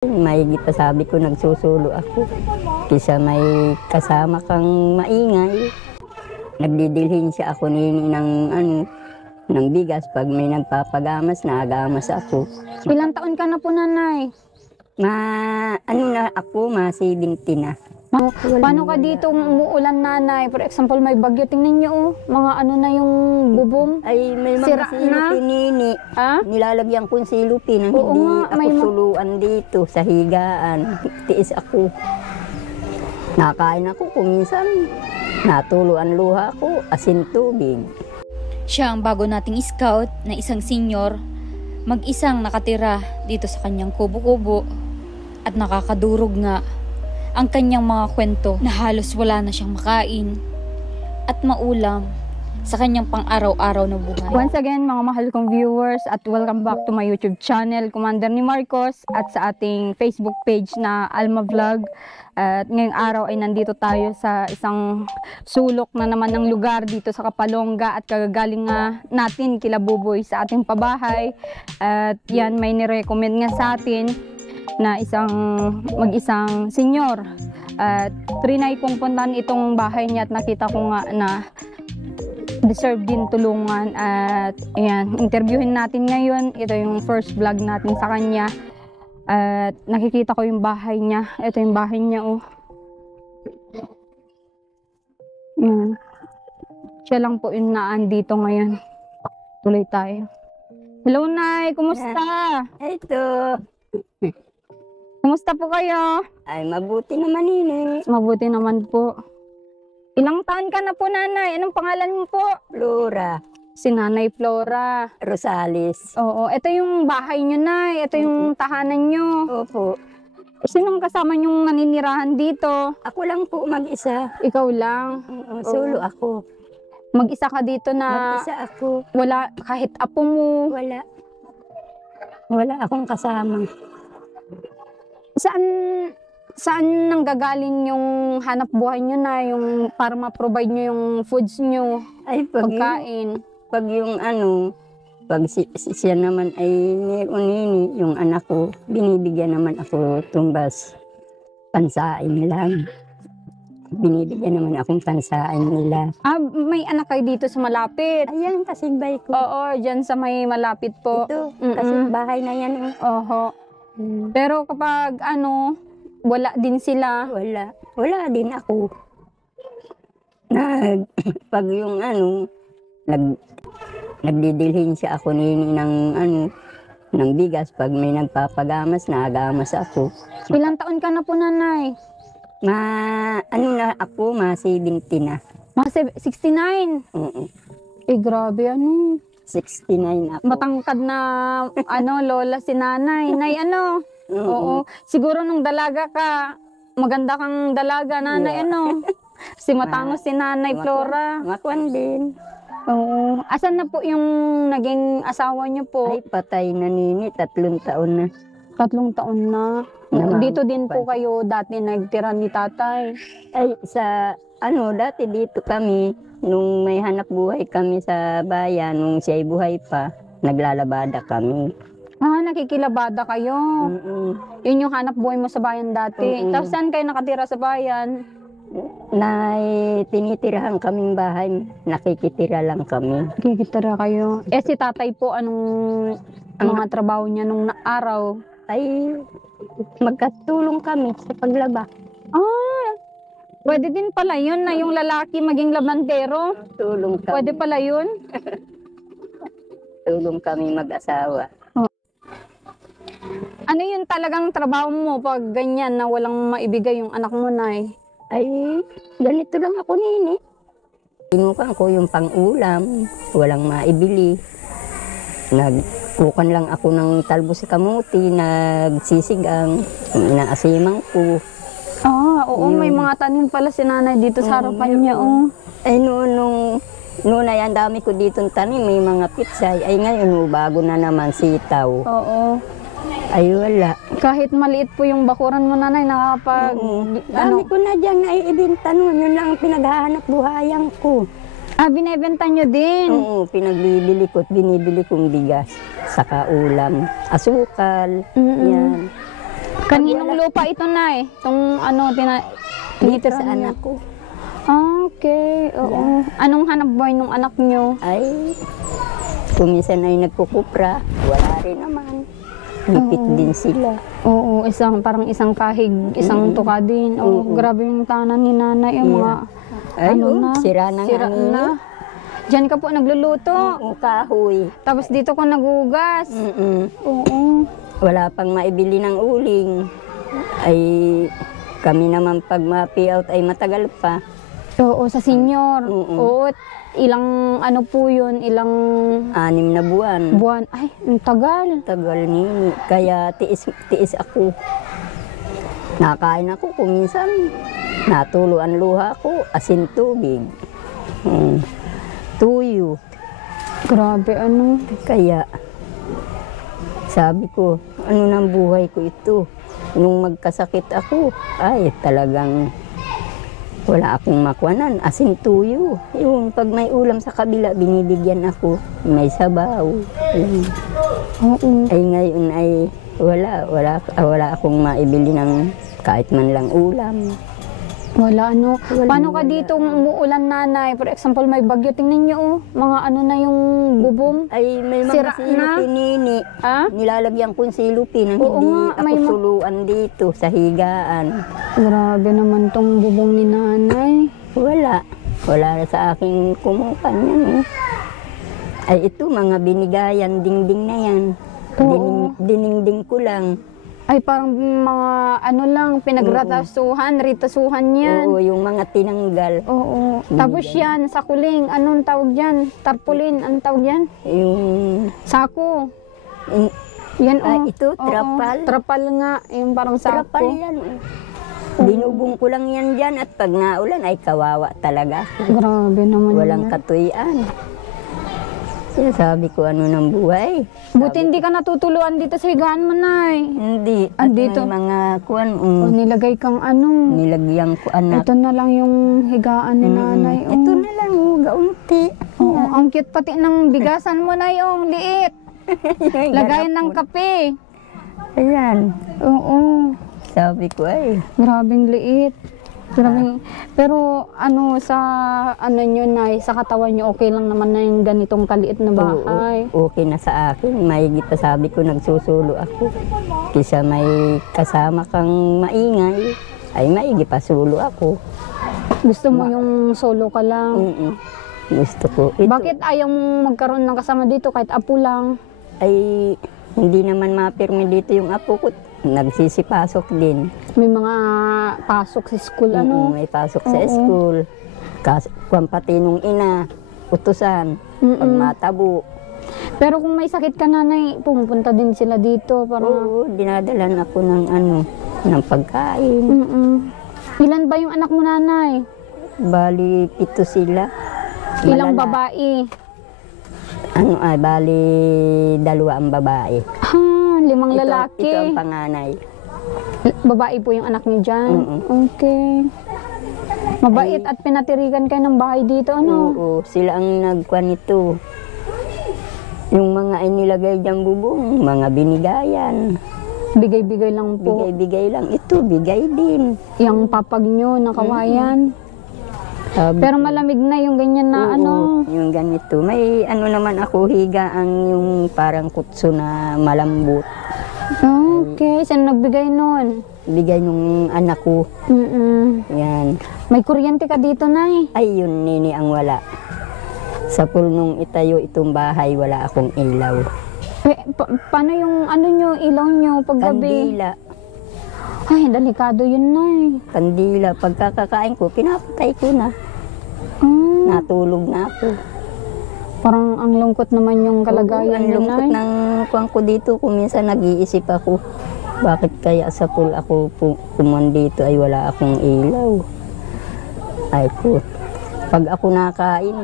Mahigit pa sabi ko, nagsusulo ako. Kisa may kasama kang maingay. Nagdidilhin siya ako ng bigas. Pag may nagpapagamas, nagamas ako. Ilang taon ka na po, nanay? Ma 70 na. Paano ka dito umuulan, nanay? For example, may bagyo. Tingnan niyo, mga ano na yung bubong. Ay, may Sira mga silupin, nini. Ha? Nilalagyan kong silupin nang Oo hindi nga, ako suluan dito sa higaan. Tiis ako. Nakain ako kuminsan. Natuluan luha ko, asin tubig. Siya ang bago nating scout na isang senior, mag-isang nakatira dito sa kanyang kubo-kubo at nakakadurog nga ang kanyang mga kwento na halos wala na siyang makain at maulam sa kanyang pang-araw-araw na buhay. Once again, mga mahal kong viewers, at welcome back to my YouTube channel, Commander ni Marcos, at sa ating Facebook page na Alma Vlog. At ngayong araw ay nandito tayo sa isang sulok na naman ng lugar dito sa Kapalonga, at kagagaling nga natin kila Buboy sa ating pabahay. At yan, may nirecommend nga sa atin na mag-isang senyor. At trinay kong puntahan itong bahay niya at nakita ko nga na deserve din tulungan. At ayan, interviewin natin ngayon. Ito yung first vlog natin sa kanya. At nakikita ko yung bahay niya. Ito yung bahay niya, oh. Ayan. Siya lang po yung naandito ngayon. Tuloy tayo. Hello, Nay! Kumusta? Ito. Kumusta po kayo? Ay, mabuti naman, nini. Mabuti naman po. Ilang taon ka na po, nanay? Anong pangalan mo po? Flora Si Nanay Flora. Rosales. Oo, ito yung bahay nyo, Nay. Ito yung tahanan nyo. Opo. Sinong kasama nyong naninirahan dito? Ako lang po mag-isa. Ikaw lang. Solo ako. Mag-isa ka dito na Mag-isa ako. wala kahit apo mo. Wala. Wala akong kasama. Saan nanggagaling yung hanap buhay nyo na, yung para ma-provide nyo yung foods nyo, Ay, pagkain? pag siya naman ay meron nini, yung anak ko, binibigyan naman ako tumbas. Pansain lang. Binibigyan naman akong pansain nila. May anak kayo dito sa malapit? Ayan, kasibay ko. Oo, dyan sa may malapit po. Ito, kasi bahay na yan. Oho. Pero kapag wala din sila. Wala din ako. Pag yung nagdidilhin siya ako ng bigas. Pag may nagpapagamas, nagamas ako. Ilang taon ka na po, nanay? Ako, 70 na. Mga 69? Grabe, 69 ako. matangkad na lola si nanay. Nay, Oo. Siguro nung dalaga ka, maganda kang dalaga, nanay, Si matangos si Nanay Flora. Makwan din. Oo. Asan na po yung naging asawa niyo po? Ay, patay na, nini. 3 taon na. 3 taon na. Namang Dito din po kayo dati nagtira ni tatay? Ay, dati dito kami, nung may hanap buhay kami sa bayan, nung siya'y buhay pa, naglalabada kami. Nakikilabada kayo. Yun yung hanap buhay mo sa bayan dati. Tapos saan kayo nakatira sa bayan? Tinitirahan kaming bahay, nakikitira lang kami. Nakikitira kayo. Si tatay po, anong mga trabaho niya nung araw? Ay, magkatulong kami sa paglaba. Pwede din pala yun na yung lalaki maging labandero. Tulong kami. Pwede pala yun. Tulong kami mag-asawa. Ano yun talagang trabaho mo pag ganyan na walang maibigay yung anak mo, Nay? Ay, ganito lang ako, nini. Inukan ko yung pang-ulam, walang maibili. Nagkukan lang ako ng talbos sa kamuti, nagsisigang, inaasiman ko. Oo, may mga tanim pala si nanay dito sa harapan niya, Ay, nung ay ang dami ko dito tanim, may mga pitsay. Ay, ngayon, bago na naman sitaw. Oo. Ay, wala. Kahit maliit po yung bakuran mo, nanay, nakakapag... Dami ko na dyan naiibinta nun. Yun lang ang pinaghahanap buhayan ko. Binibenta nyo din? Oo, pinagbibili ko at binibili kong bigas. Saka ulam, asukal, yan. Kaninong lupa ito, Nay? Itong ano, Dito tinitirahan sa niyo? anak ko. Ah, okay. Oo. Anong hanap buhay nung anak niyo? Ay, kuminsan ay nagkukupra. Wala rin naman. Lipit din sila. Oo, parang isang kahig, isang tuka din. Oo, grabe yung tanan ni nanay. Yung mga, Ay, sira sira na. na. Diyan ka po nagluluto. Oo, kahoy. Tapos dito ko nagugas. Oo. Wala pang maibili ng uling. Ay, kami naman pag ma-payout ay matagal pa. Oo, sa senior. Oo, ilang ano po yun, ilang 6 na buwan. buwan. Ay, ang tagal. Tagal nini. Kaya tiis ako. Nakain ako kuminsan. Natulo ang luha ko. Asin tubig. Tuyo. Grabe, ano. Kaya sabi ko, ano nang buhay ko ito? Nung magkasakit ako, ay talagang wala akong makuanan. Asin tuyo. Yung pag may ulam sa kabila, binibigyan ako. May sabaw. Ayun. Oo. Ay ngayon ay wala akong maibili ng kahit man lang ulam. Wala, ano. Paano ka wala. dito umuulan, nanay? For example, may bagyo. Tingnan niyo, oh. Mga ano na yung bubong. Ay may Sira mga silupin nini. Ah? Nilalagyan kong silupin nang Oo hindi nga, ako may tuluan dito sa higaan. Grabe naman tong bubong ni nanay. Wala na sa aking kumukan yan. Ay ito, mga binigayan, dingding na yan. Oo. Diningding ko lang. Ay, parang mga ano lang, ritasuhan yan. Oo, yung mga tinanggal. Oo. Tapos yan, sa kuling, anong tawag dyan? Tarpaulin, anong tawag dyan? Yung... Sako. Yan, oh. ito, Oo. trapal. Trapal nga, yung parang sako. Trapal yan. Binubong ko lang yan dyan at pag naulan ay kawawa talaga. Grabe naman Walang yan. katuyan. Kaya sabi ko, ano ng buhay? Buti hindi ka natutuluan dito sa higaan mo, nay. Hindi. At Andito? may mga kuwan, O, nilagay kang ano. nilagyan ko anak. Ito na lang yung higaan ni nanay. Oh. Ito na lang, gaunti. Oo, ang cute pati ng bigasan mo na yung liit. Lagayan ng kape. Ayan. Oo, Sabi ko ay, grabing liit. Grabing, pero ano sa ano nyo na sa katawan nyo okay lang naman na yung ganitong kaliit na bahay. okay na sa akin. Maigit pa sabi ko, nagsusulo ako. Kisa may kasama kang maingay, ay maigi pa sulo ako. Gusto mo yung solo ka lang. Gusto ko. Ito, Bakit ayaw mong magkaroon ng kasama dito kahit apo lang? ay hindi naman mapirmi dito yung apo ko. Nagsisipasok din. May mga pasok sa school, ano? May pasok sa Oo. school. Kung pati nung ina, utusan, pag matabo. Pero kung may sakit ka, nanay, pumupunta din sila dito para... Oo, dinadalan ako ng ng pagkain. Ilan ba yung anak mo, nanay? Bali, 7 sila. Ilang Malala- babae? Bali, 2 ang babae. 5 lalaki. Ito ang panganay. Babae po yung anak niyo dyan? Okay. Mabait at pinatirigan kayo ng bahay dito, ano? Oo, sila ang nagkuhan nito. Yung mga ay nilagay dyan bubong, mga binigayan. Bigay-bigay lang po. Bigay-bigay lang. Ito, bigay din. Yung papag nyo na kawayan. Pero malamig na yung ganyan na Oo, ano. yung ganito. May naman ako higaan yung parang kutso na malambot. Okay, saan nagbigay nun? Bigay nung anak ko. Yan. May kuryente ka dito, nay. Ay, yun nini ang wala. Sa pulnong itayo itong bahay, wala akong ilaw. Paano yung ano nyo, ilaw nyo paggabi? Kandila. Ay, delikado yun, nay. Kandila. Pagkakakain ko, pinapatay ko na. Natulog na ako. Parang ang lungkot naman yung kalagayan Ang nyo, lungkot nay. ng kuwan ko dito. Kung minsan nag-iisip ako, bakit kaya sa pool ako pumunta dito ay wala akong ilaw. Ay ko. Pag ako nakain,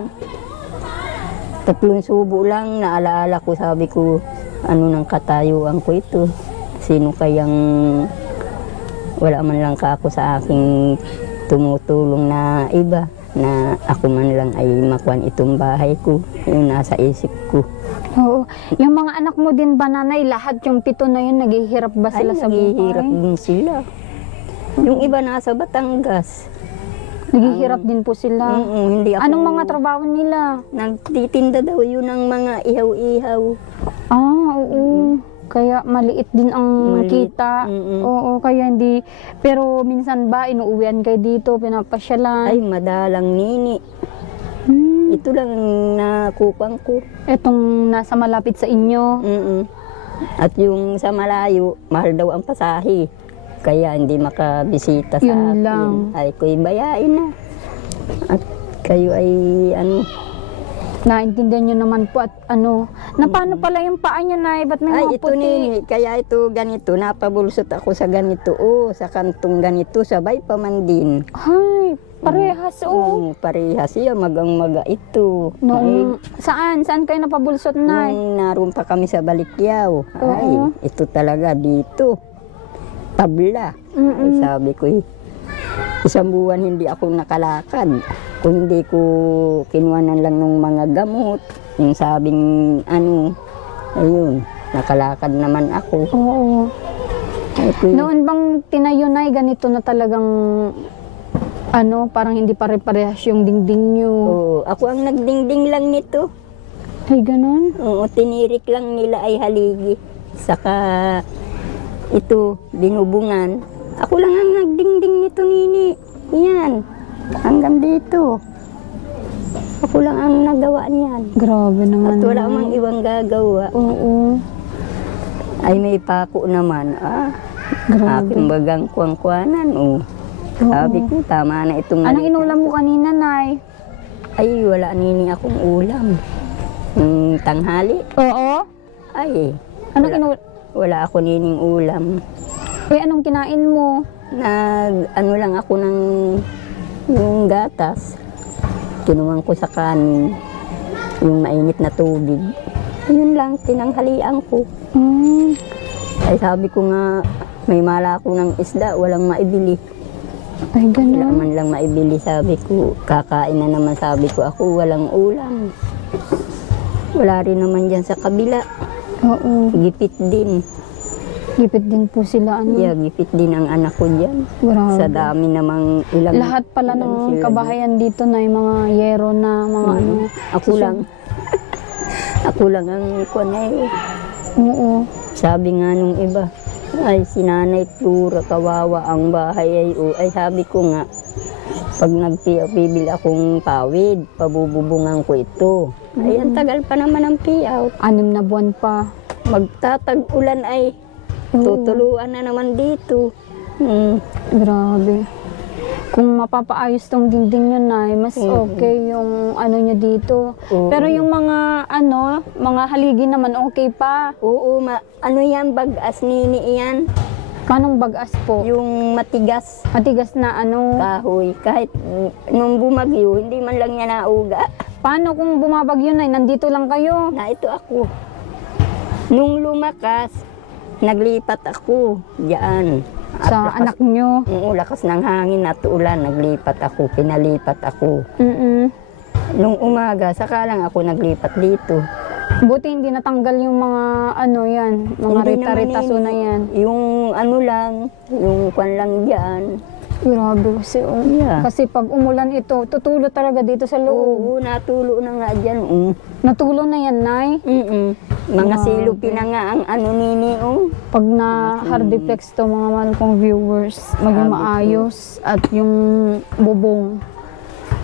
3 subo lang, naalaala ko, sabi ko, ano nang katayuan ko ito. Sino kayang wala man lang ka ako sa aking tumutulong na iba, na ako man lang ay makuan itong bahay ko. Yung nasa isip ko. Oo. Yung mga anak mo din ba, nanay, lahat yung 7 na yun, naghihirap ba sila sa naghihirap buhay? din sila. Yung iba nasa Batangas. Naghihirap din po sila. Hindi ako. Anong mga trabaho nila? Nagtitinda daw yun ng mga ihaw-ihaw. Ah, oo. Kaya maliit din ang Maliit. kita. Oo, kaya hindi. Pero minsan ba, inuuwian kayo dito, pinapasyalan? Ay, madalang nini. Ito lang nakupang ko. Etong nasa malapit sa inyo. At yung sa malayo, mahal daw ang pasahe. Kaya hindi makabisita sa Yun akin. lang. Ay, ko'y bayain na. At kayo ay Naintindihan nyo naman po at na paano pala yung paa nyo, nay? Ba't may ay, mga ito puti? nini. Kaya ito ganito. Napabulsot ako sa ganito. Sa kantong ganito. Sabay pa man din. Ay, parehas, oo. Parehas siya. Magang-maga ito. Noong, saan? Saan kayo napabulsot, nay? Nung naroon pa kami sa Balikyaw. Ay, ito talaga dito. Tabla. Ay, sabi ko isang buwan hindi ako nakalakad. Kung hindi ko kinuhanan lang ng mga gamot, yung sabing ayun, nakalakad naman ako. Oo. Ay, Noon bang tinayo, nay, ganito na talagang parang hindi pare-parehas yung dingding nyo? Oo, ako ang nagdingding lang nito. Ay, ganon? Oo, tinirik lang nila ay haligi. Saka ito, binubungan. Ako lang ang nagdingding nito, nini. Yan. Hanggang dito. Ako lang ang nagawa niyan. Grabe naman. At wala nay. mang ibang gagawa. Oo. Ay may pako naman. Grabe. Aking bagang kuwang-kuwanan. Sabi ko, tama na itong Anong maliit na inulam mo ito. kanina, nay? Ay, wala nini akong ulam. Tanghali. Oo. Ay, Anong inulam? wala ako nining ulam. Anong kinain mo? Lang ako ng yung gatas. Kinuwang ko sa kanin. Yung mainit na tubig. Yun lang, tinanghalian ko. Ay sabi ko nga, may mala ako ng isda, walang maibili. Ay, Wala ganon. man lang maibili, sabi ko. Kakain na naman, sabi ko, ako walang ulam. Wala rin naman dyan sa kabila. Oo. Gipit din. Gipit din po sila, Yeah, gipit din ang anak ko dyan. Grabe. Sa dami namang ilang... Lahat pala ilang ng sila kabahayan dito na yung mga yero na mga Ako lang. Ako lang ang kunay. Oo. Sabi nga nung iba, ay si Nanay Flora, kawawa ang bahay. Ay sabi ko nga, pag nagpibil akong pawid, pabububungan ko ito. Ay ang tagal pa naman ang piyaw. 6 na buwan pa. Magtatag-ulan ay tutuluan na naman dito. Grabe. Kung mapapaayos tong dingding nyo, nay, mas okay yung nyo dito. Pero yung mga mga haligi naman okay pa. Oo, ano yan, bagas nini yan? Paanong bagas po? Yung matigas Matigas na kahoy. Kahit nung bumagyo, hindi man lang niya nauga. Paano kung bumabagyo, nay? Nandito lang kayo. Na ito ako. Nung lumakas, naglipat ako diyan. Sa anak nyo. Lakas ng hangin at ulan, naglipat ako, pinalipat ako. Nung umaga, saka lang ako naglipat dito. Buti hindi natanggal yung mga yan, mga Hindi rita-ritaso naman na yan. Yung lang, yung kwan lang diyan. Grabe kasi, Yeah. Kasi pag umulan ito, tutulo talaga dito sa loob. Oo, natulo na nga dyan. Natulo na yan, nay. Mga silupi na nga ang nini. Pag na hard deflex to, mga mahal kong viewers, maging Sabi ko. maayos at yung bubong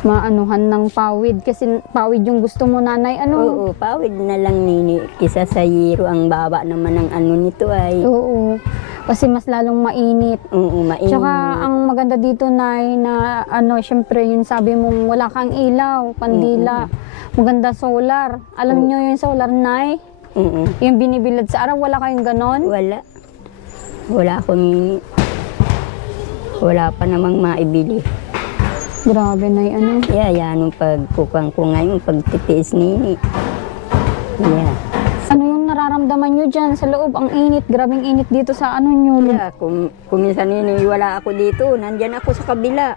maanuhan ng pawid. Kasi pawid yung gusto mo, nanay, Oo, pawid na lang nini. Kisa sa yero, ang baba naman ng nito ay. Oo. Kasi mas lalong mainit. Oo, mainit. Tsaka ang maganda dito, nay, na syempre yung sabi mong wala kang ilaw, pandila. Maganda solar. Alam nyo yung solar, nay? Yung binibilad sa araw, wala kayong ganon? Wala. Wala ako nini. Wala pa namang maibili. Grabe, nay, Yan yung pagkukang ko ngayon, pagtitiis nini. Yeah. Ano yung nararamdaman nyo dyan sa loob? Ang init, grabing init dito sa nyo. Kung minsan nini, wala ako dito, nandyan ako sa kabila.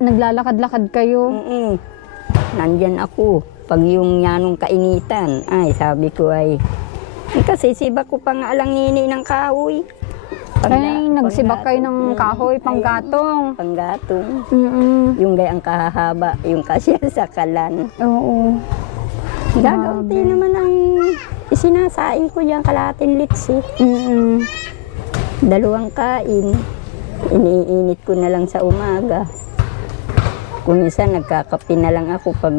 Naglalakad-lakad kayo. Nandyan ako. pag yung yanong kainitan, ay sabi ko ay, kasi siba ko pa nga lang nini ng kahoy. Ay, nagsibak kayo ng kahoy, panggatong. Panggatong. Mm-mm. Yung gayang kahahaba, yung kasya sa kalan. Oo. Gagaunti naman ang isinasain ko dyan, kalahating litsi. Mm-mm. 2 kain. Iniinit ko na lang sa umaga. Kung isa, nagkakape na lang ako pag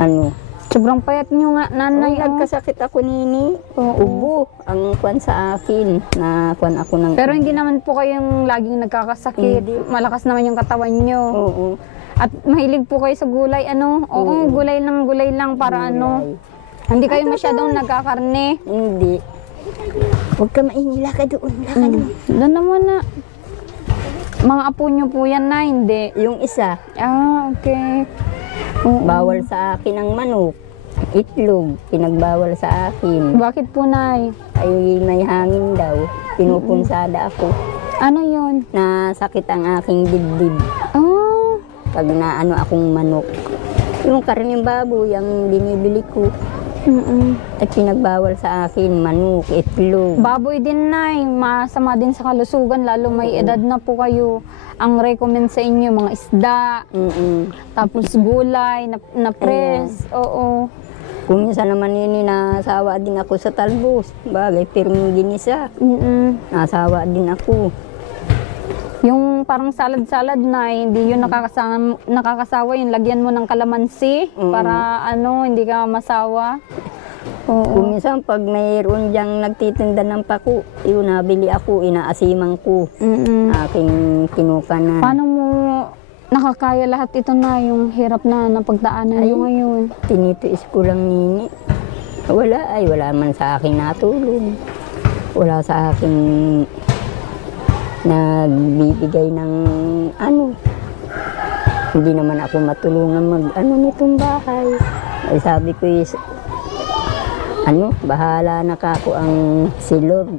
ano. Sobrang payat nyo nga, nanay. Ay, nagkasakit ako nini. Ubo ang kwan sa akin. Na kwan ako ng... Pero hindi naman po kayong laging nagkakasakit. Hindi. Malakas naman yung katawan nyo. Oo. At mahilig po kayo sa gulay, ano? Oo, gulay lang para ano. Hindi kayo masyadong nagkakarne. Hindi. Huwag ka maingay, laka doon. Laka doon. Doon naman na. Mga apo nyo po yan na, hindi. Yung isa, Ah, okay. Oo. bawal sa akin ang manok. Itlog, pinagbawal sa akin. Bakit po, nay? Ay, may hangin daw. Pinupunsada ako. Ano yun? Nasakit ang aking dibdib. Oh, Pag naano akong manok. Yung karning baboy, ang binibili ko. At pinagbawal sa akin, manok, itlog. baboy din, nay. Masama din sa kalusugan, lalo may edad na po kayo. Ang recommend sa inyo, mga isda, tapos gulay, na press. Oo. Kung minsan naman yun, nasawa din ako sa talbos. Bagay, pirming ginisa. Nasawa din ako. Yung parang salad-salad na, hindi yun nakakasawa, yung lagyan mo ng kalamansi para ano, hindi ka masawa. Oo. Kung minsan, pag mayroon diyang nagtitinda ng pako, yun, nabili ako, inaasiman ko. Aking kinuka na. Paano mo nakakaya lahat ito na, yung hirap na napagdaanan nyo ngayon? Tinitiis ko lang nini. Wala man sa akin natulong. Wala sa akin nagbibigay ng ano. Hindi naman ako matulungan mag-ano nitong bahay. Ay sabi ko bahala na kako ang si Lord.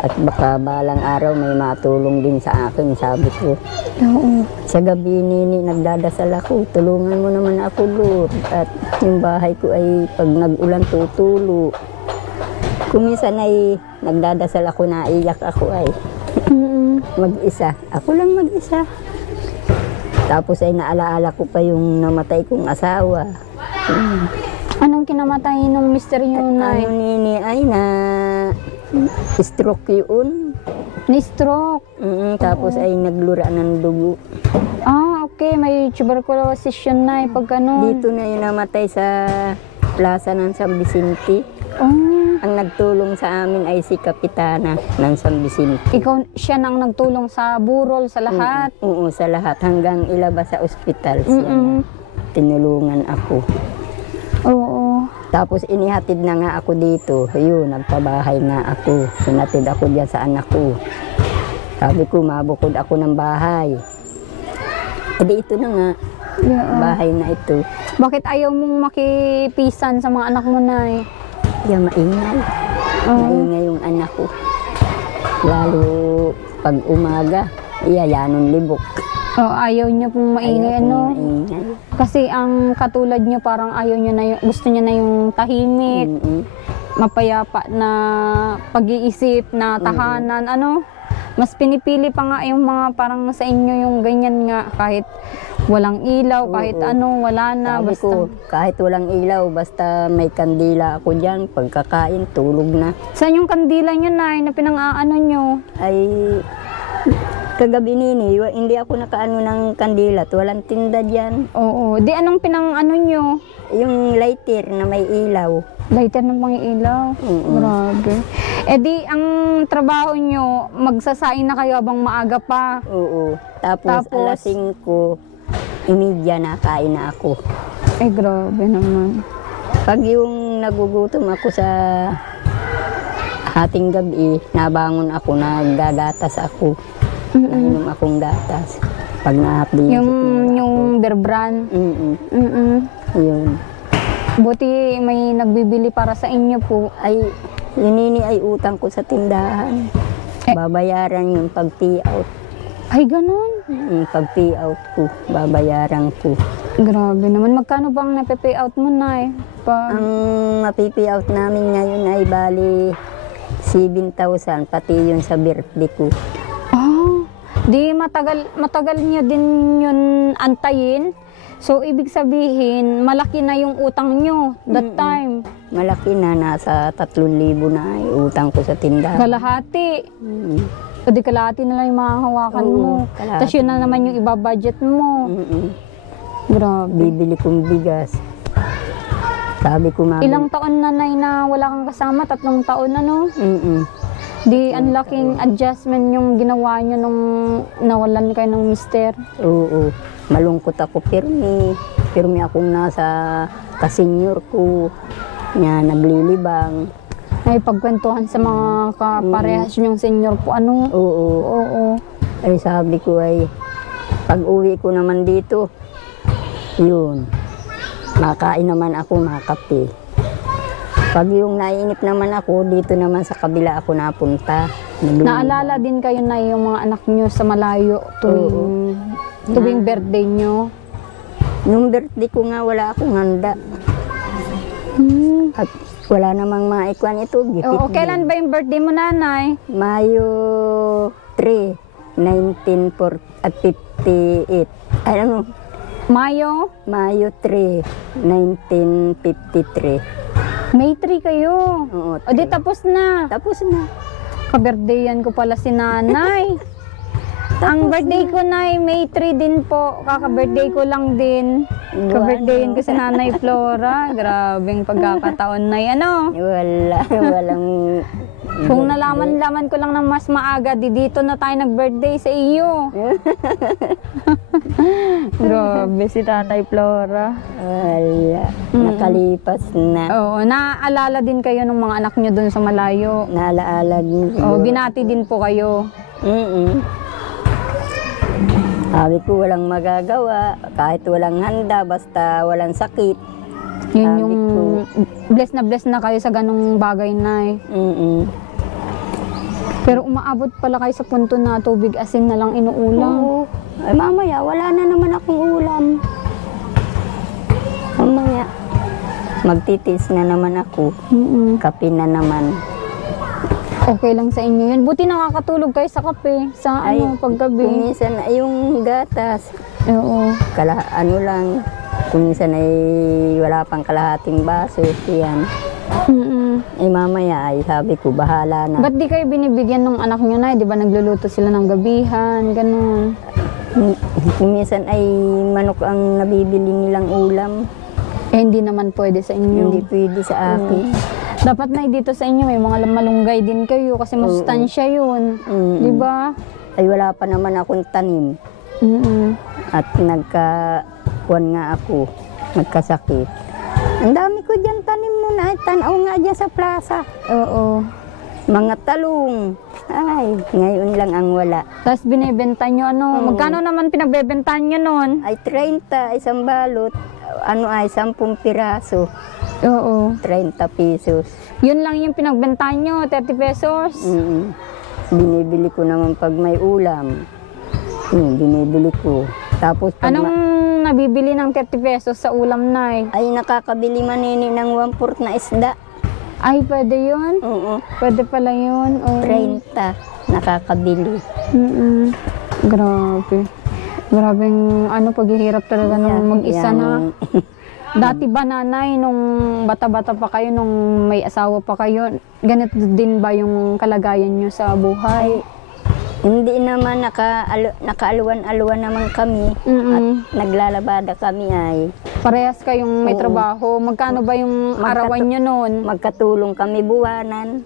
At baka balang araw may matulong din sa akin, sabi ko. Oo. Sa gabi nini, nagdadasal ako, tulungan mo naman ako, Lord. At yung bahay ko ay pag nag-ulan tutulo. Kung minsan ay nagdadasal ako, naiyak ako ay mag-isa. Ako lang mag-isa. Tapos ay naalaala ko pa yung namatay kong asawa. Anong kinamatay ng mister nyo, nay? Ano nini ay na stroke yun. Ni-stroke. Tapos ay naglura ng dugo. Ah, okay. May tuberculosis yun, nay. Pag ganun. Dito na yun namatay sa plaza ng San Vicente. Oh. Ang nagtulong sa amin ay si Kapitana ng San Vicente. Ikaw, siya nang nagtulong sa burol, sa lahat. Oo, sa lahat. Hanggang ilabas sa ospital siya na tinulungan ako. Oo. Tapos inihatid na nga ako dito. Ayun, nagpabahay nga ako. Hinatid ako diyan sa anak ko. Sabi ko, mabukod ako ng bahay. E di ito na nga. Yeah. Bahay na ito. Bakit ayaw mong makipisan sa mga anak mo, nay? Kaya maingay. Maingay yung anak ko. Lalo pag umaga, yanon libok. Oh, ayaw niyo pong maingay, ano? Maingay. Kasi ang katulad niyo, parang ayaw niyo na yung, gusto niya na yung tahimik, mapayapa na pag-iisip, na tahanan, ano? Mas pinipili pa nga yung mga parang sa inyo yung ganyan nga, kahit walang ilaw, kahit ano, wala na. Sabi Basta. ko, kahit walang ilaw, basta may kandila ako dyan, pagkakain, tulog na. Saan yung kandila niyo, nay, na pinang-aano niyo? Ay, kagabi nini, hindi ako nakaano ng kandila at walang tinda dyan. Oo. Di anong pinang-ano niyo? Yung lighter na may ilaw. Lighter ng mga ilaw? Grabe. Eh di, ang trabaho nyo, magsasaing na kayo abang maaga pa. Oo. Tapos alas 5:30 na kain na ako. Eh, grabe naman. Pag yung nagugutom ako sa hating gabi, nabangon ako, naggagatas ako. Nainom akong gatas. Pag na-update Yung Bear Brand. Yun. Buti may nagbibili para sa inyo po. Ay, yun nini ay utang ko sa tindahan. Babayaran yung pag-pay out. Ay, ganun. Yung pag-pay out ko, babayaran ko. Grabe naman. Magkano bang nape-pay out mo, Nay? Ang mapipi out namin ngayon ay bali 7,000, pati yun sa birthday ko. Di matagal niyo din yun antayin. So, ibig sabihin, malaki na yung utang nyo that time. Malaki na, nasa 3,000 na ay utang ko sa tindahan. Kalahati. O di kalahati na lang yung mahahawakan mo. kalahati. Tapos yun na naman yung ibabudget mo. Grabe. Bibili kong bigas. Sabi ko, mami. Ilang taon na, Nay, na wala kang kasama? 3 taon na, no? Di, ang laking adjustment yung ginawa nyo nung nawalan kayo ng mister. Oo. Malungkot ako, pirmi akong nasa kasenyor ko, na naglilibang. Ay, pagkwentuhan sa mga kaparehas nyong senior po, ano? Oo. Ay sabi ko ay, pag uwi ko naman dito, yun, makain naman ako, makape. Pag yung naiinip naman ako, dito naman sa kabila ako napunta. Naalala din kayo na yung mga anak nyo sa malayo tuwing birthday nyo? Nung birthday ko nga, wala akong handa. At wala namang maikwan ito. Oo, kailan ba yung birthday mo, Nanay? Mayo 3, 1958. Ay, ano? Mayo? Mayo 3, 1953. May 3 kayo. Oo, O di tapos na. Tapos na. Ka-birthdayan ko pala si Nanay. Ang birthday ko, Nay, May 3 din po. Kaka-birthday ko lang din. Ka-birthdayan ko si Nanay Flora. Grabing pagkakataon, Nay. Ano? Walang... Kung nalaman ko lang ng mas maaga, dito na tayo nag-birthday sa iyo. Grabe si Nanay Flora. Wala. Nakalipas na. Oo, naaalala din kayo ng mga anak nyo dun sa malayo. Naalaala din. Oo, binati din po kayo. Sabi ko, walang magagawa, kahit walang handa, basta walang sakit. Yun Sabi yung ko, bless na kayo sa ganong bagay, Nay. Pero umaabot pala kayo sa punto na tubig asin na lang inuulam. Oo. Ay, mamaya, wala na naman akong ulam. Mamaya, magtitis na naman ako. Kape na naman. Okay lang sa inyo yun. Buti nakakatulog kayo sa kape, sa paggabi. Kung minsan ay yung gatas, Oo. ano lang, kung minsan ay wala pang kalahating baso, yan. Eh mamaya ay sabi ko, bahala na. Ba't di kayo binibigyan ng anak nyo, Nay? Di ba nagluluto sila ng gabihan, ganun? Kung minsan ay manok ang nabibili nilang ulam. Eh, hindi naman pwede sa inyo. Hindi pwede sa akin. Dapat na dito sa inyo, may mga malunggay din kayo kasi masustansya yun. Di ba? Ay wala pa naman akong tanim. At nagkakuan nga ako, nagkasakit. Ang dami ko dyan tanim nun ay tanaw nga dyan sa plaza. Oo. Mga talong. Ay, ngayon lang ang wala. Tapos binibenta nyo, magkano naman pinagbebenta nyo nun? Ay 30, isang balot. Ano ay 10 piraso. Oo. 30 pesos. Yun lang yung pinagbenta nyo, 30 pesos? Binibili ko naman pag may ulam. Binibili ko. Tapos pag Anong nabibili ng 30 pesos sa ulam, Nay? ay nakakabili manini ng 1/4 na isda. Ay, pwede yun? Oo. Pwede pala yun. 30 nakakabili. Grabe. Grabeng paghihirap talaga ng mag-isa na. Dati ba, Nanay, nung bata-bata pa kayo, nung may asawa pa kayo, ganito din ba yung kalagayan nyo sa buhay? Hindi naman nakaaluan-aluan naman kami at naglalabada kami ay. Parehas kayong may trabaho. Magkano ba yung arawan nyo noon? Magkatulong kami buwanan.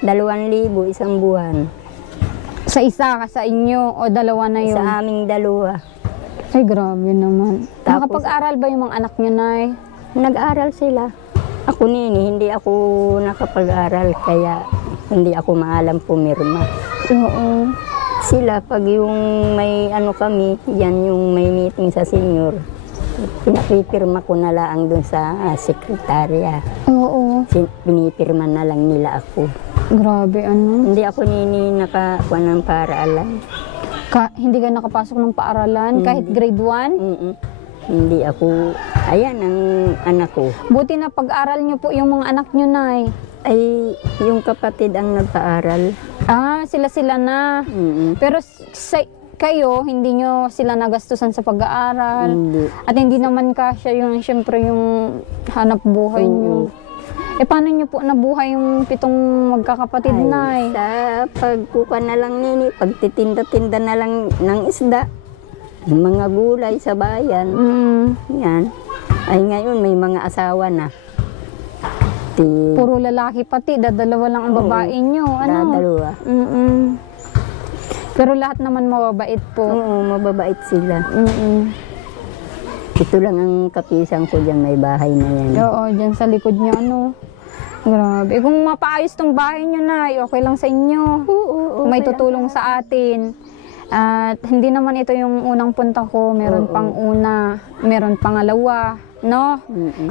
2,000 isang buwan. Sa isa ka sa inyo o dalawa na yun? Sa aming dalawa. Ay, grabe naman. Tapos, nakapag-aral ba yung mga anak nyo, Nay? Nag-aral sila. Ako hindi ako nakapag-aral kaya hindi ako maalam pumirma. Oo. Sila pag yung may kami, yan yung may meeting sa senior. Pinapipirma ko na lang dun sa sekretarya. Oo. Pinipirma na lang nila ako. Grabe, Hindi ako nakakuha ng paaralan. Hindi ka nakapasok ng paaralan kahit grade 1? Hindi ako, ayan ang anak ko. Buti na pag-aral niyo po yung mga anak niyo, Nay. Ay, yung kapatid ang nagpaaral. Sila na. Pero kayo, hindi nyo sila nagastusan sa pag-aaral. Hindi. At hindi naman kasya yung, syempre, yung hanap buhay nyo. Paano nyo po nabuhay yung 7 magkakapatid, Nay? Sa pagkuka na lang nini, pagtitinda-tinda na lang ng isda, yung mga gulay sa bayan. Yan. Ay ngayon may mga asawa na. Puro lalaki pati, dadalawa lang ang babae nyo. Dadalawa. Pero lahat naman mababait po. Oo, mababait sila. Ito lang ang kapisang ko dyan, may bahay na yan. Oo, dyan sa likod nyo, Grabe. Kung mapaayos tong bahay nyo, Nay, okay lang sa inyo. Oo, May tutulong sa atin. At hindi naman ito yung unang punta ko. Meron pang una, meron pangalawa. No?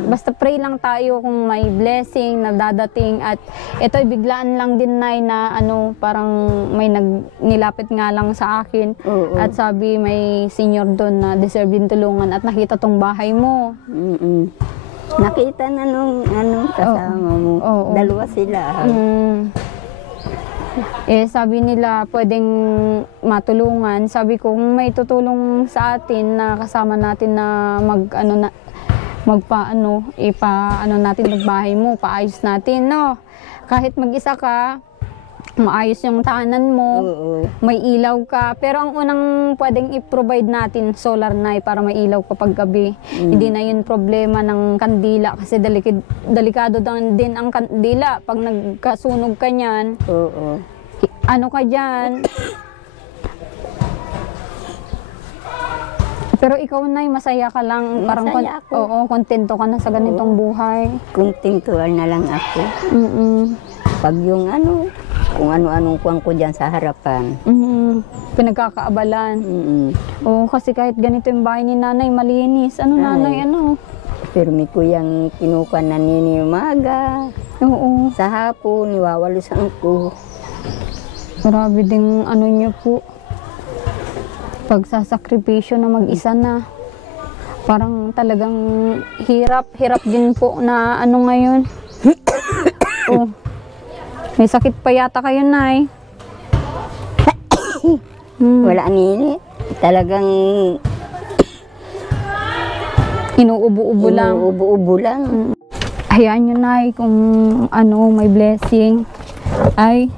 Basta pray lang tayo kung may blessing na dadating. At ito, biglaan lang din, Nay, na parang may nilapit nga lang sa akin. At sabi, may senior doon na deserve din tulungan at nakita tong bahay mo. Nakita na nung kasama mo. Dalawa sila. Sabi nila pwedeng matulungan. Sabi ko kung may tutulong sa atin na kasama natin na natin magbahay mo, paayos natin, no? Kahit mag-isa ka, maayos yung tahanan mo, may ilaw ka. Pero ang unang pwedeng i-provide natin, solar, Nay, para may ilaw kapag gabi. Hindi na yun problema ng kandila kasi delikado din ang kandila. Pag nagkasunog ka niyan, ano ka dyan? Pero ikaw, Nay, masaya ka lang. Parang Masaya ako. Oo, kontento ka na sa ganitong buhay. Kuntintuan na lang ako. Pag yung kung ano-anong kuwang ko dyan sa harapan. Pinagkakaabalan. Oo, kasi kahit ganito yung bahay ni Nanay, malinis. Nanay, Pirmi ko yung kinukuha na nini umaga. Oo. Sa hapon, niwawalusan ko. Grabe ding niyo po. Pagsasakripisyo na mag-isa na. Parang talagang hirap din po na ngayon. May sakit pa yata kayo, Nay. Wala nini. Talagang inuubo-ubo lang. Inuubo-ubo lang. Hayaan nyo, Nay, kung may blessing ay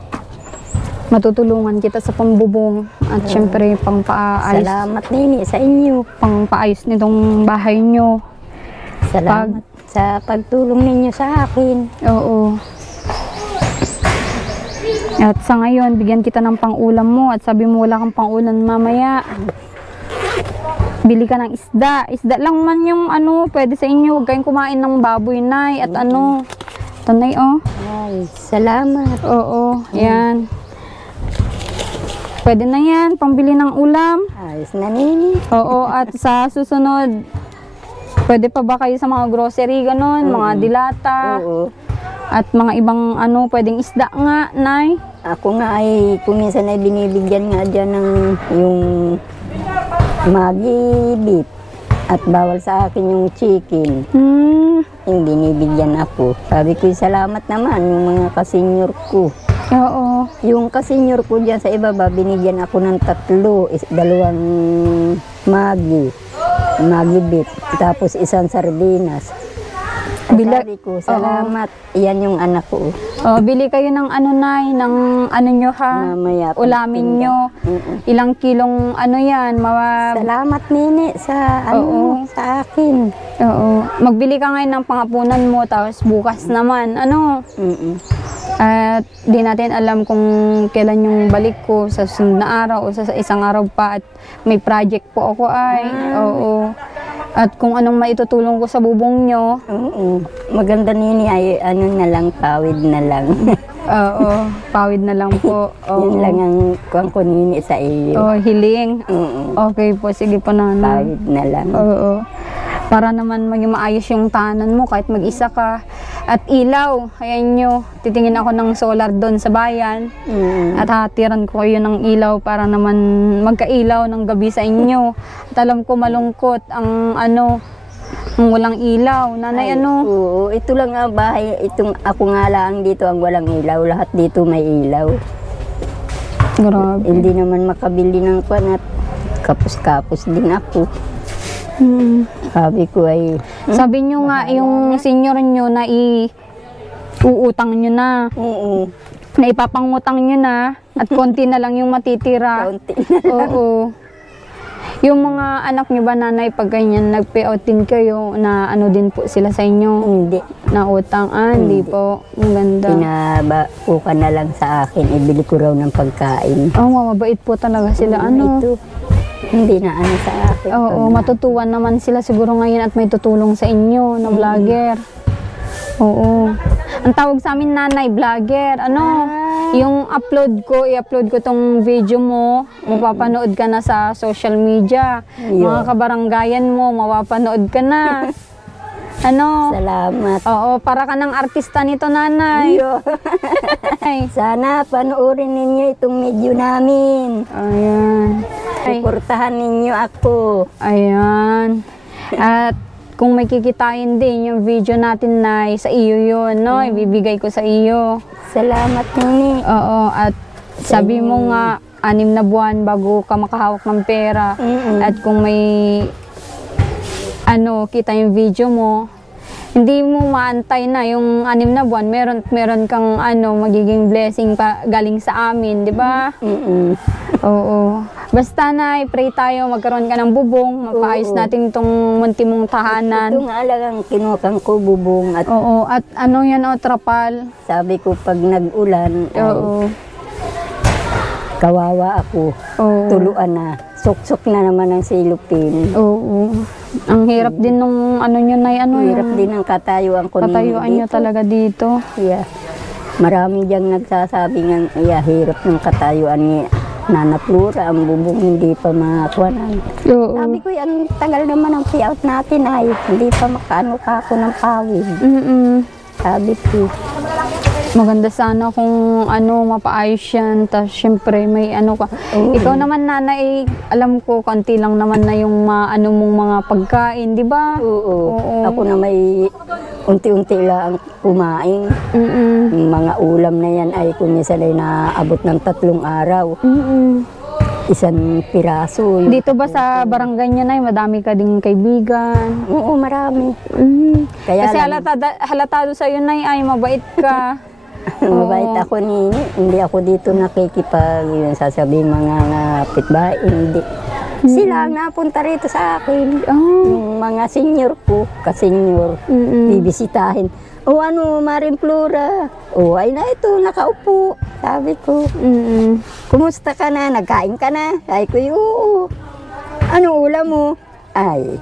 matutulungan kita sa pambubong at syempre pangpaayos. Salamat nini sa inyo. Pangpaayos nitong bahay nyo. Salamat sa pagtulong ninyo sa akin. Oo. At sa ngayon, bigyan kita ng pang-ulam mo at sabi mo wala kang pang-ulam mamaya. Bili ka ng isda. Isda lang man yung pwede sa inyo. Huwag kayong kumain ng baboy, Nay. At Tanay, Ay, salamat. Oo, yan. Pwede na yan, pambili ng ulam. Ayos na nini. Oo, at sa susunod, pwede pa ba kayo sa mga grocery, ganon, mga dilata, at mga ibang pwedeng isda nga, Nay? Ako nga ay, kung minsan ay binibigyan nga dyan ng yung Maggi beef. At bawal sa akin yung chicken. Yung binibigyan ako. Sabi ko, salamat naman yung mga kasenyor ko. Oo. Yung kasenyor ko dyan sa ibaba, binigyan ako ng 2 Maggi beef, tapos isang sardinas. Sabi ko, salamat. Yan yung anak ko. Bili kayo ng Nay, ng nyo ha? Mamaya, ulamin nyo. Ilang kilong yan? Salamat nini sa sa akin. Oo. Magbili ka ngayon ng pangapunan mo, tapos bukas naman, At di natin alam kung kailan yung balik ko, sa susunod na araw o sa isang araw pa, at may project po ako oo. At kung anong maitutulong ko sa bubong nyo. Maganda nini ay na lang, pawid na lang. Oo, pawid na lang po. Yun lang ang kuwang ko nini sa iyo. Hiling. Okay po, sige po, Nanay. Pawid na lang. Oo. Para naman maging maayos yung tahanan mo kahit mag-isa ka. At ilaw, ayan nyo, titingin ako ng solar doon sa bayan. At hatiran ko kayo ng ilaw para naman magkailaw ng gabi sa inyo. At alam ko malungkot ang ang walang ilaw. Nanay, Oo, ito lang ang bahay. Itong ako nga lang dito ang walang ilaw. Lahat dito may ilaw. Grabe. Hindi naman makabili ng kwan at kapos-kapos din ako. Sabi ko ay... Sabi nyo nga, yung senior nyo na uutang nyo na. Oo. Na ipapangutang nyo na at konti na lang yung matitira. Kaunti na. Oo. Yung mga anak nyo ba, nanay, pag ganyan nag-payout din kayo na din po sila sa inyo? Hindi. Na utang? Hindi po. Ang ganda. Pinabukan na lang sa akin. Ibili ko raw ng pagkain. Mabait po talaga sila. Ito. Hindi na sa akin. Oo, matutuwan naman sila siguro ngayon at may tutulong sa inyo na vlogger. Oo. Ang tawag sa amin, nanay, vlogger. Yung i-upload ko tong video mo, mapapanood ka na sa social media. Mga kabaranggayan mo, mapapanood ka na. Salamat. Oo, para ka ng artista nito, nanay. Sana panoorin ninyo itong video namin. Ayan. Suportahan ninyo ako. Ayan. At kung may kikitain din yung video natin, nay, sa iyo yun, no? Ibibigay ko sa iyo. Salamat, Nini. Oo, at sabi mo nga, 6 na buwan bago ka makahawak ng pera. At kung may kita yung video mo, hindi mo maantay na yung 6 na buwan, meron kang magiging blessing pa galing sa amin, di ba? Oo. Basta na, pray tayo, magkaroon ka ng bubong, mapaayos natin itong munti mong tahanan. Ito nga lang ang kinuha ko, bubong. At Oo, at yan trapal. sabi ko pag nag-ulan, Oo. kawawa ako. Oo. Tuluan na. Suksok na naman ang silupin. Oo. Ang hirap din nung nyo, nay, Hirap din ang katayuan ko katayuan nyo talaga dito. Yeah. Marami diyang nagsasabi ng hirap ng katayuan ni Nana Flora, ang bubong hindi pa makakuanan. Oo. Sabi ko, ang tagal naman ang payout natin ay hindi pa makaano ka ako ng pawid. Sabi ko. Maganda sana kung mapaayos yan. Tapos syempre may ka. Ikaw naman, nanay, alam ko konti lang naman na yung mong mga pagkain, di ba? Oo. Ako na may unti-unti lang kumain. Yung mga ulam na yan ay kuminsan ay naabot ng 3 araw. Isang piraso. Dito ba sa barangay niya, nay, madami ka ding kaibigan? Oo, marami. Kaya Kasi halatado sa'yo, nay, ay mabait ka. Mabait ako, Nini. Hindi ako dito nakikipag yun sasabihin mga kapitbahay. Hindi. Sila ang napunta rito sa akin. Yung mga senior ko, ka-senior, bibisitahin. Maring Flora? Ay na ito, nakaupo. Sabi ko, kumusta ka na? Nagkain ka na? Sabi ko, oo. Anong ulam mo? Ay,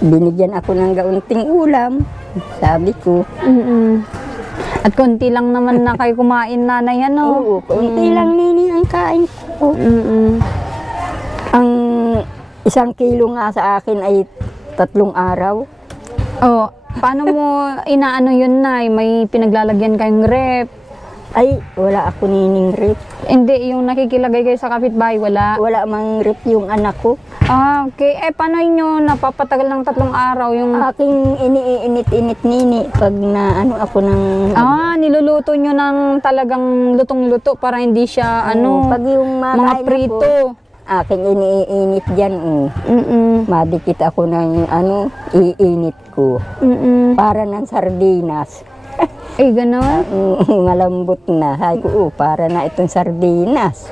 binigyan ako ng gaunting ulam. Sabi ko. At konti lang naman na kayo kumain, nanay, Oo, konti lang, Nini, ang kain ko. Ang 1 kilo nga sa akin ay 3 araw. Paano mo inaano yun, nay? May pinaglalagyan kayong rep? Ay, wala ako nining rep. Hindi, yung nakikilagay kayo sa kapitbahay, wala? Wala mang rep yung anak ko. Okay. Paano nyo napapatagal ng 3 araw yung... Aking iniinit-init, Nini, pag na ako ng... Niluluto nyo ng talagang lutong-luto para hindi siya, pag yung mga prito. Aking iniinit dyan, madikit ako ng iinit ko. Para ng sardinas. Gano'n? Malambot na. Sabi ko, para na itong sardinas.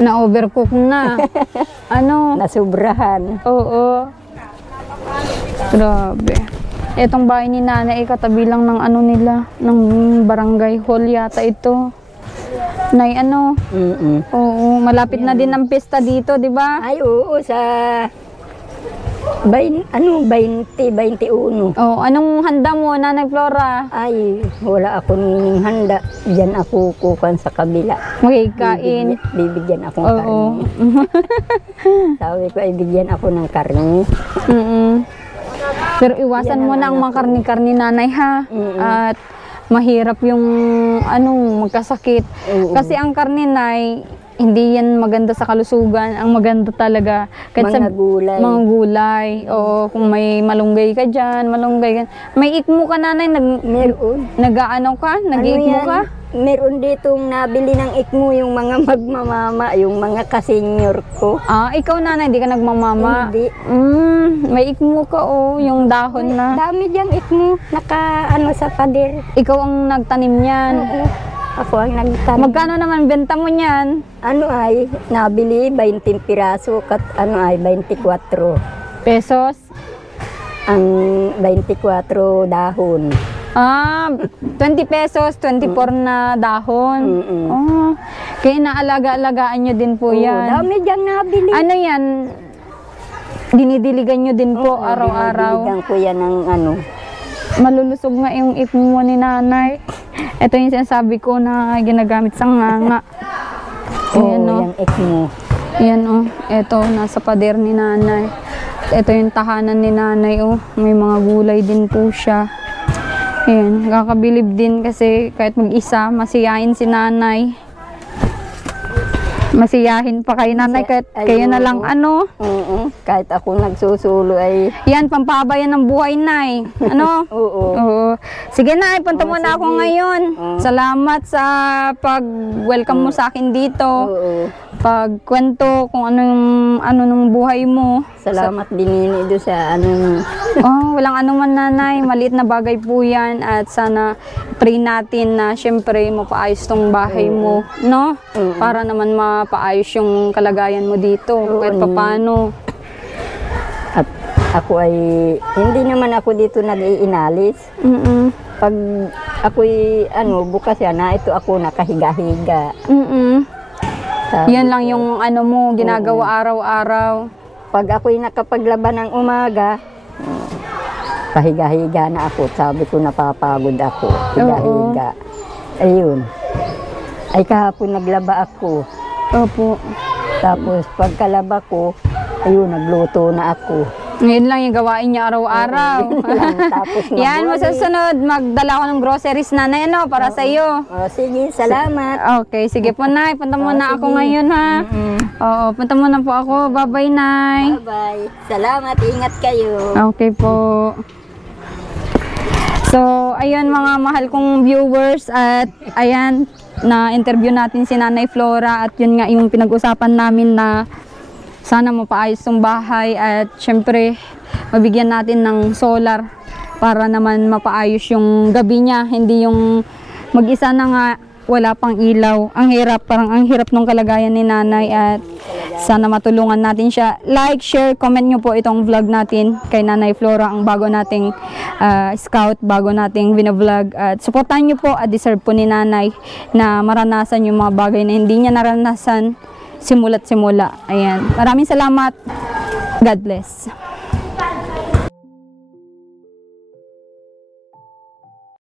Na-overcook na. Nasubrahan. Oo. Grabe. Itong bahay ni nanay, katabi lang ng nila, ng barangay hall yata ito. Nay, Oo, malapit na din ang pista dito, di ba? Ay, oo, sa 20, 21. Anong handa mo, Nanay Flora? Ay, wala ako nining handa. Diyan ako kukan sa kabila. Magkikain. Bibigyan ako ng karne. Sabi ko ay bigyan ako ng karne. Pero iwasan mo na ang mga karni-karni, nanay, ha? At mahirap yung magkasakit. Oo. Kasi ang karne nay, hindi yan maganda sa kalusugan. Ang maganda talaga kahit Mga gulay. mga gulay. Oo, kung may malunggay ka dyan, malunggay ka. May ikmo ka nanay, Meron. nag-aano ka? Nag-iikmo ka? Meron ditong nabili ng ikmo yung mga magmamama, yung mga kasenyor ko. Ah, ikaw nanay, hindi ka nagmamama. Hindi. May ikmo ka yung dahon na. Dami diyang ikmo, sa pader. Ikaw ang nagtanim niyan. Oo. Ako ang nagtanim. Magkano naman benta mo niyan? Nabili 20 piraso, 24. Pesos? Ang 24 dahon. Ah, 20 pesos, 24 na dahon. Mm-mm. Oh, kaya naalaga-alagaan nyo din po Oo, yan. dami diyang nabili. Ano yan? Dinidiligan nyo din po Oo, araw-araw. dinidiligan ko yan ng Malulusog nga yung ipon mo ni nanay. Ito yung sinasabi ko na ginagamit sa nganga. Ayan o. yung ikmo. Ayan o. Ito, nasa pader ni nanay. Ito yung tahanan ni nanay o. May mga gulay din po siya. Ayan, kakabilib din kasi kahit mag-isa, masiyahin si nanay. Masiyahin pa kay nanay kahit kayo na lang Oo, kahit ako nagsusulo ay... Yan, pampahaba yan ng buhay, nay. Ano? Oo. Oo. Sige na, ipunta mo na sige. ako ngayon. Salamat sa pag-welcome mo sa akin dito. Oo. Pagkwento kung ano nung buhay mo. Salamat din doon sa Walang anuman nanay. Maliit na bagay po yan. At sana pray natin na syempre mapaayos tong bahay mo. No? Para naman mapaayos yung kalagayan mo dito. Kahit paano. At ako ay... Hindi naman ako dito nag-iinalis. Pag ako'y bukas yan ito ako nakahiga-higa. Yan lang yung mo, ginagawa araw-araw. Pag ako'y nakapaglaban ng umaga, pahiga-higa na ako. Sabi ko napapagod ako. Higa-higa. Ayun. Ay kahapon naglaba ako. Opo. Tapos pagkalaba ko, ayun, nagluto na ako. Ngayon lang yung gawain niya araw-araw. Tapos Yan, masusunod. Magdala ko ng groceries nanay, para sa iyo. Sige, salamat. Okay, sige po, nay. Punta muna ako ngayon, ha? Oo, punta muna po ako. Bye-bye, nay. Bye-bye. Salamat. Ingat kayo. Okay po. So, ayun mga mahal kong viewers at ayan, na-interview natin si Nanay Flora at yun nga yung pinag-usapan namin na sana mapaayos tong bahay at syempre mabigyan natin ng solar para naman mapaayos yung gabi niya, hindi yung mag-isa na nga wala pang ilaw. Ang hirap, parang ang hirap ng kalagayan ni nanay at sana matulungan natin siya. Like, share, comment nyo po itong vlog natin kay Nanay Flora, ang bago nating scout, bago nating vlog at supportan nyo po at deserve po ni nanay na maranasan yung mga bagay na hindi niya naranasan simula't simula. Ayan. Maraming salamat. God bless.